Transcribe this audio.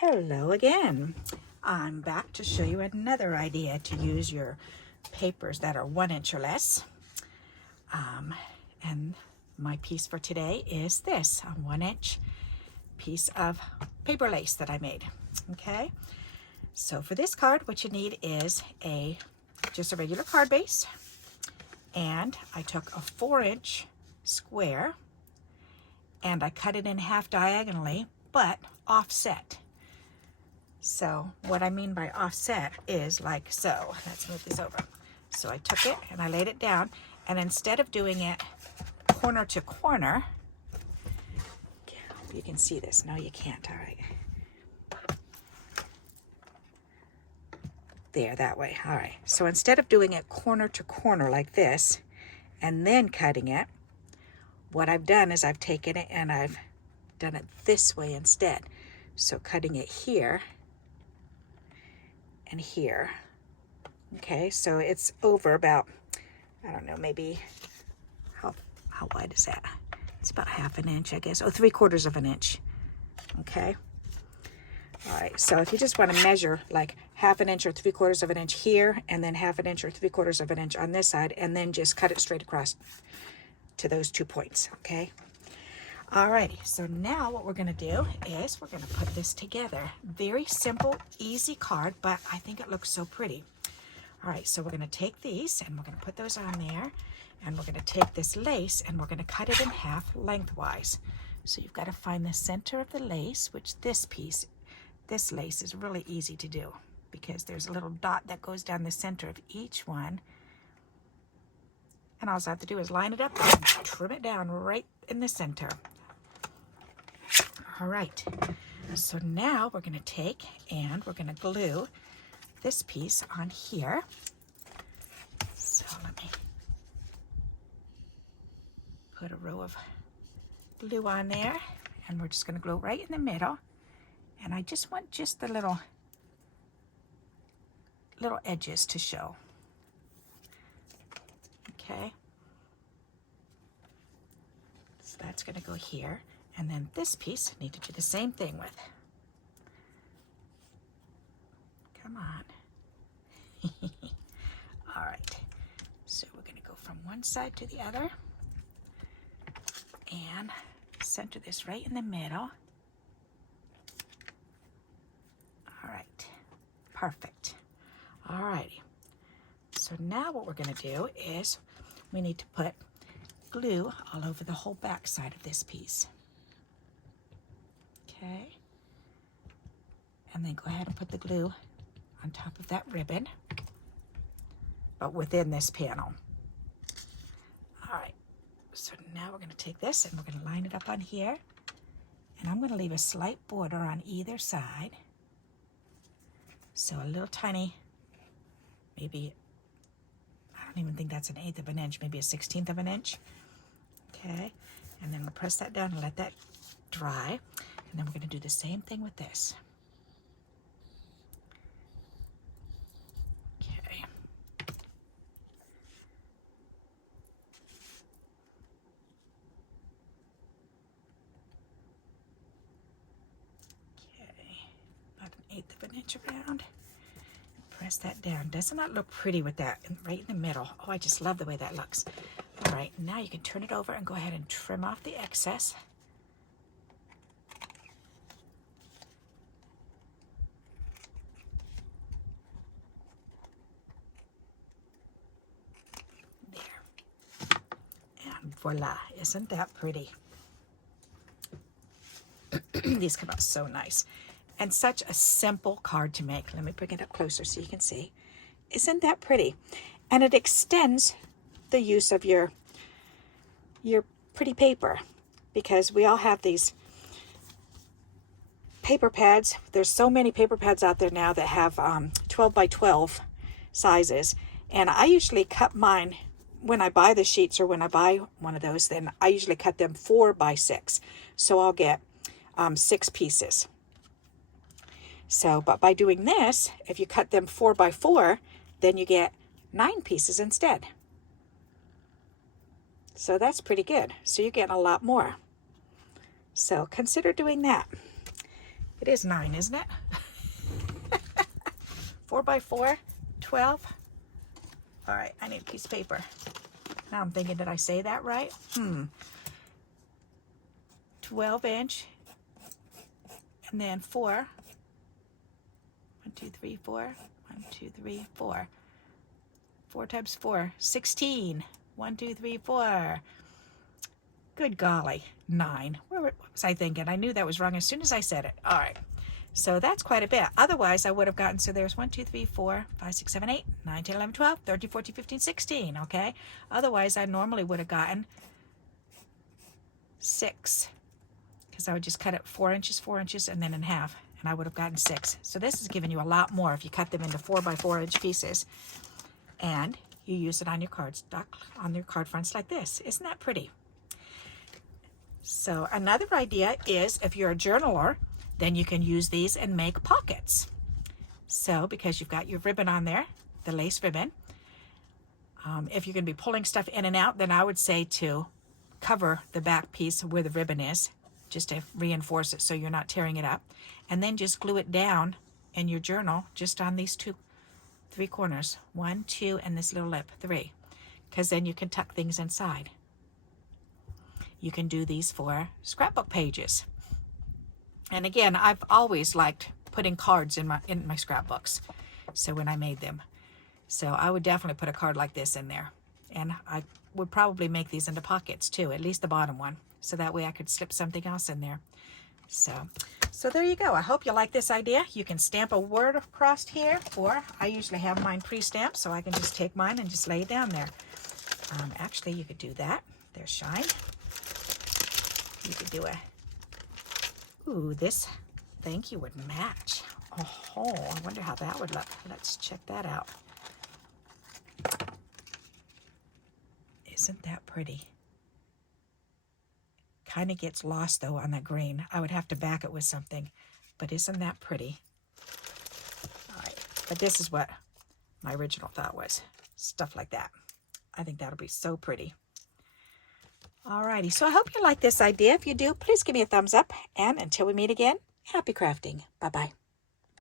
Hello again. I'm back to show you another idea to use your papers that are 1 inch or less. And my piece for today is this, a 1 inch piece of paper lace that I made. Okay, so for this card, what you need is just a regular card base. And I took a 4 inch square and I cut it in half diagonally, but offset. So what I mean by offset is like so. Let's move this over. So I took it and I laid it down, and instead of doing it corner to corner, you can see this. No, you can't. All right. There, that way. All right. So instead of doing it corner to corner like this and then cutting it, what I've done is I've taken it and I've done it this way instead. So cutting it here and here. Okay, so it's over about, I don't know, maybe, how wide is that? It's about 1/2 inch, I guess. Oh, 3/4 of an inch. Okay. All right, so if you just want to measure like 1/2 inch or 3/4 of an inch here, and then 1/2 inch or 3/4 of an inch on this side, and then just cut it straight across to those 2 points, okay? Alrighty, so now what we're gonna do is we're gonna put this together. Very simple, easy card, but I think it looks so pretty. All right, so we're gonna take these and we're gonna put those on there, and we're gonna take this lace and we're gonna cut it in half lengthwise. So you've gotta find the center of the lace, which this lace is really easy to do because there's a little dot that goes down the center of each one. And all I have to do is line it up and trim it down right in the center. All right, so now we're gonna take and we're gonna glue this piece on here. So let me put a row of glue on there, and we're just gonna glue right in the middle. And I just want just the little edges to show. Okay. So that's gonna go here. And then this piece I need to do the same thing with. Come on. All right. So we're gonna go from one side to the other and center this right in the middle. All right. Perfect. All righty. So now what we're gonna do is we need to put glue all over the whole back side of this piece. Okay, and then go ahead and put the glue on top of that ribbon, but within this panel. All right, so now we're going to take this and we're going to line it up on here, and I'm going to leave a slight border on either side. So a little tiny, maybe, I don't even think that's 1/8 of an inch, maybe 1/16 of an inch. Okay, and then we'll press that down and let that dry. And then we're going to do the same thing with this. Okay. Okay. About 1/8 of an inch around. Press that down. Doesn't that look pretty with that right in the middle? Oh, I just love the way that looks. All right, now you can turn it over and go ahead and trim off the excess. Voila, isn't that pretty? These come out so nice. And such a simple card to make. Let me bring it up closer so you can see. Isn't that pretty? And it extends the use of your pretty paper, because we all have these paper pads. There's so many paper pads out there now that have 12 by 12 sizes. And I usually cut mine when I buy the sheets, or when I buy one of those, then I usually cut them 4 by 6. So I'll get 6 pieces. So, but by doing this, if you cut them 4 by 4, then you get 9 pieces instead. So that's pretty good. So you're getting a lot more. So consider doing that. It is 9, isn't it? 4 by 4, 12. All right, I need a piece of paper. Now I'm thinking, did I say that right? 12 inch, and then 4. 1, 2, 3, 4. 1, 2, 3, 4. 4 times 4, 16. 1, 2, 3, 4. Good golly, 9. What was I thinking? I knew that was wrong as soon as I said it. All right, so that's quite a bit. Otherwise, I would have gotten, so there's 1, 2, 3, 4, 5, 6, 7, 8, 9, 10, 11, 12, 13, 14, 15, 16, okay? Otherwise, I normally would have gotten 6, because I would just cut it 4 inches, and then in half, and I would have gotten 6. So this is giving you a lot more if you cut them into 4 by 4 inch pieces, and you use it on your cardstock, on your card fronts like this. Isn't that pretty? So another idea is, if you're a journaler, then you can use these and make pockets. So because you've got your ribbon on there, the lace ribbon, if you're going to be pulling stuff in and out, then I would say to cover the back piece where the ribbon is, just to reinforce it so you're not tearing it up, and then just glue it down in your journal just on these 3 corners, 1, 2, and this little lip, 3, because then you can tuck things inside. You can do these for scrapbook pages. And again, I've always liked putting cards in my scrapbooks, so when I made them. So I would definitely put a card like this in there. And I would probably make these into pockets too, at least the bottom one, so that way I could slip something else in there. So there you go. I hope you like this idea. You can stamp a word across here, or I usually have mine pre-stamped, so I can just take mine and just lay it down there. Actually, you could do that. There's shine. You could do ooh, this thank you would match. Oh, I wonder how that would look. Let's check that out. Isn't that pretty? Kind of gets lost though on that green. I would have to back it with something, but isn't that pretty? All right, but this is what my original thought was. Stuff like that. I think that'll be so pretty. Alrighty, so I hope you like this idea. If you do, please give me a thumbs up. And until we meet again, happy crafting. Bye-bye.